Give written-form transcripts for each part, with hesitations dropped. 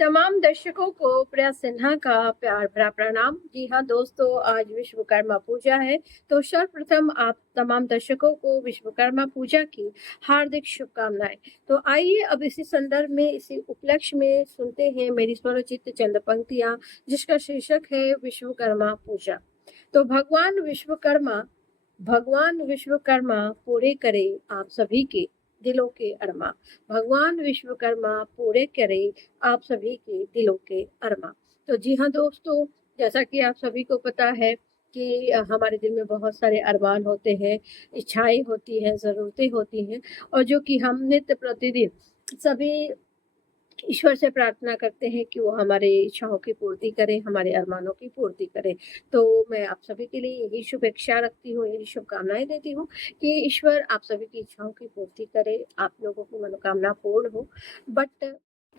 तमाम दर्शकों को प्रिया सिन्हा का प्यार भरा प्रणाम। जी हाँ दोस्तों, आज विश्वकर्मा पूजा है। तो सर्वप्रथम आप तमाम दर्शकों को विश्वकर्मा पूजा की हार्दिक शुभकामनाएं। तो आइए अब इसी संदर्भ में, इसी उपलक्ष्य में सुनते हैं मेरी स्वरचित चंद पंक्तियां, जिसका शीर्षक है विश्वकर्मा पूजा। तो भगवान विश्वकर्मा पूरे करे आप सभी के दिलों के अरमा। भगवान विश्वकर्मा पूरे करे आप सभी के दिलों के अरमा। तो जी हाँ दोस्तों, जैसा कि आप सभी को पता है कि हमारे दिल में बहुत सारे अरमान होते हैं, इच्छाएं होती हैं, ज़रूरतें होती हैं, और जो कि हम नित्य प्रतिदिन सभी ईश्वर से प्रार्थना करते हैं कि वो हमारे इच्छाओं की पूर्ति करे, हमारे अरमानों की पूर्ति करे। तो मैं आप सभी के लिए यही शुभेच्छा रखती हूँ, यही शुभकामनाएँ देती हूँ कि ईश्वर आप सभी की इच्छाओं की पूर्ति करे, आप लोगों की मनोकामना पूर्ण हो। बट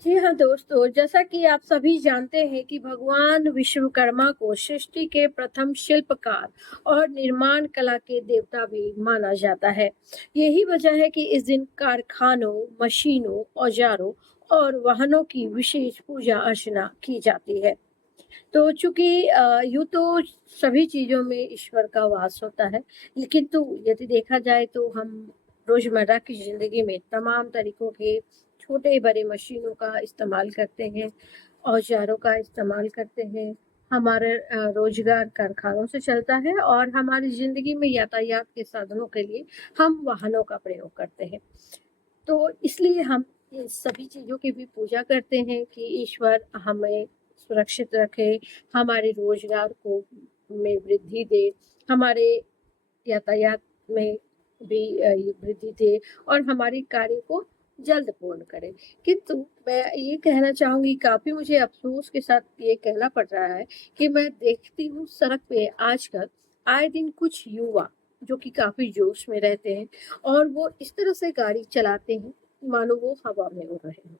जी हाँ दोस्तों, जैसा कि आप सभी जानते हैं कि भगवान विश्वकर्मा को सृष्टि के प्रथम शिल्पकार और निर्माण कला के देवता भी माना जाता है। यही वजह है कि इस दिन कारखानों, मशीनों, औजारों और वाहनों की विशेष पूजा अर्चना की जाती है। तो चूंकि यूँ तो सभी चीज़ों में ईश्वर का वास होता है, लेकिन तो यदि देखा जाए तो हम रोज़मर्रा की ज़िंदगी में तमाम तरीकों के छोटे-बड़े मशीनों का इस्तेमाल करते हैं, औज़ारों का इस्तेमाल करते हैं। हमारा रोज़गार कारखानों से चलता है, और हमारी ज़िंदगी में यातायात के साधनों के लिए हम वाहनों का प्रयोग करते हैं। तो इसलिए हम इन सभी चीज़ों की भी पूजा करते हैं कि ईश्वर हमें सुरक्षित रखे, हमारे रोज़गार को में वृद्धि दे, हमारे यातायात में भी ये वृद्धि दे, और हमारे कार्य को जल्द पूर्ण करे। किंतु मैं ये कहना चाहूँगी, काफ़ी मुझे अफ़सोस के साथ ये कहना पड़ रहा है कि मैं देखती हूँ सड़क पे आजकल आए दिन कुछ युवा जो कि काफ़ी जोश में रहते हैं, और वो इस तरह से गाड़ी चलाते हैं मानो वो हवा में उड़ रहे हों।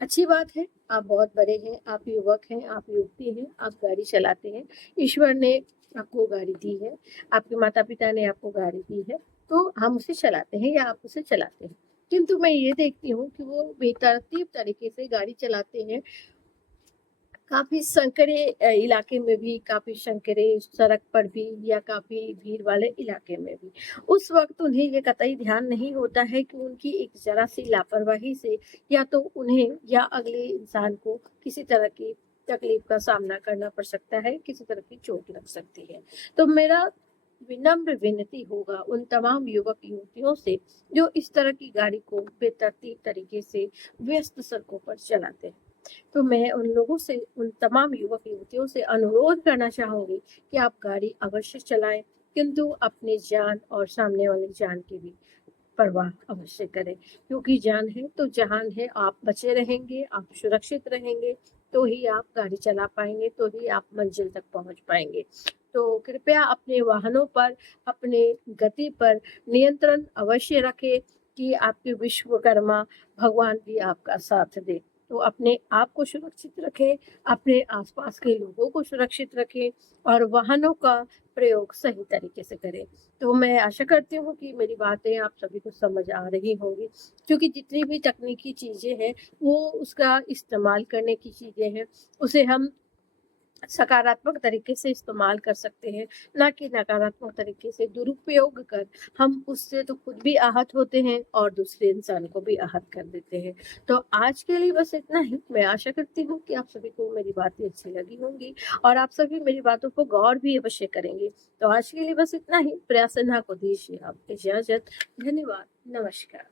अच्छी बात है, आप बहुत बड़े हैं, आप युवक हैं, आप युवती हैं, आप गाड़ी चलाते हैं। ईश्वर ने आपको गाड़ी दी है, आपके माता-पिता ने आपको गाड़ी दी है, तो हम उसे चलाते हैं या आप उसे चलाते हैं। किंतु मैं ये देखती हूँ कि वो बेतरतीब तरीके से गाड़ी चलाते हैं, काफ़ी संकरे इलाके में भी, काफ़ी संकरे सड़क पर भी, या काफ़ी भीड़ वाले इलाके में भी। उस वक़्त उन्हें ये कतई ध्यान नहीं होता है कि उनकी एक ज़रा-सी लापरवाही से या तो उन्हें या अगले इंसान को किसी तरह की तकलीफ़ का सामना करना पड़ सकता है, किसी तरह की चोट लग सकती है। तो मेरा विनम्र विनती होगा उन तमाम युवक-युवतियों से जो इस तरह की गाड़ी को बेतरतीब तरीके से व्यस्त सड़कों पर चलाते हैं। तो मैं उन लोगों से, उन तमाम युवक-युवतियों से अनुरोध करना चाहूँगी कि आप गाड़ी अवश्य चलाएँ, किंतु अपनी जान और सामने वाली जान की भी परवाह अवश्य करें। क्योंकि जान है तो जहान है, आप बचे रहेंगे, आप सुरक्षित रहेंगे, तो ही आप गाड़ी चला पाएँगे, तो ही आप मंज़िल तक पहुँच पाएँगे। तो कृपया अपने वाहनों पर, अपने गति पर नियंत्रण अवश्य रखें कि आपके विश्वकर्मा भगवान भी आपका साथ दें। तो अपने आप को सुरक्षित रखें, अपने आस-पास के लोगों को सुरक्षित रखें, और वाहनों का प्रयोग सही तरीके से करें। तो मैं आशा करती हूँ कि मेरी बातें आप सभी को समझ आ रही होंगी, क्योंकि जितनी भी तकनीकी चीज़ें हैं, वो उसका इस्तेमाल करने की चीज़ें हैं, उसे हम सकारात्मक तरीके से इस्तेमाल कर सकते हैं, ना कि नकारात्मक तरीके से दुरुपयोग कर हम उससे तो खुद भी आहत होते हैं और दूसरे इंसान को भी आहत कर देते हैं। तो आज के लिए बस इतना ही। मैं आशा करती हूँ कि आप सभी को मेरी बातें अच्छी लगी होंगी, और आप सभी मेरी बातों को गौर भी अवश्य करेंगे। तो आज के लिए बस इतना ही। प्रिया सिन्हा को दीजिए आप इजाज़त। धन्यवाद। नमस्कार।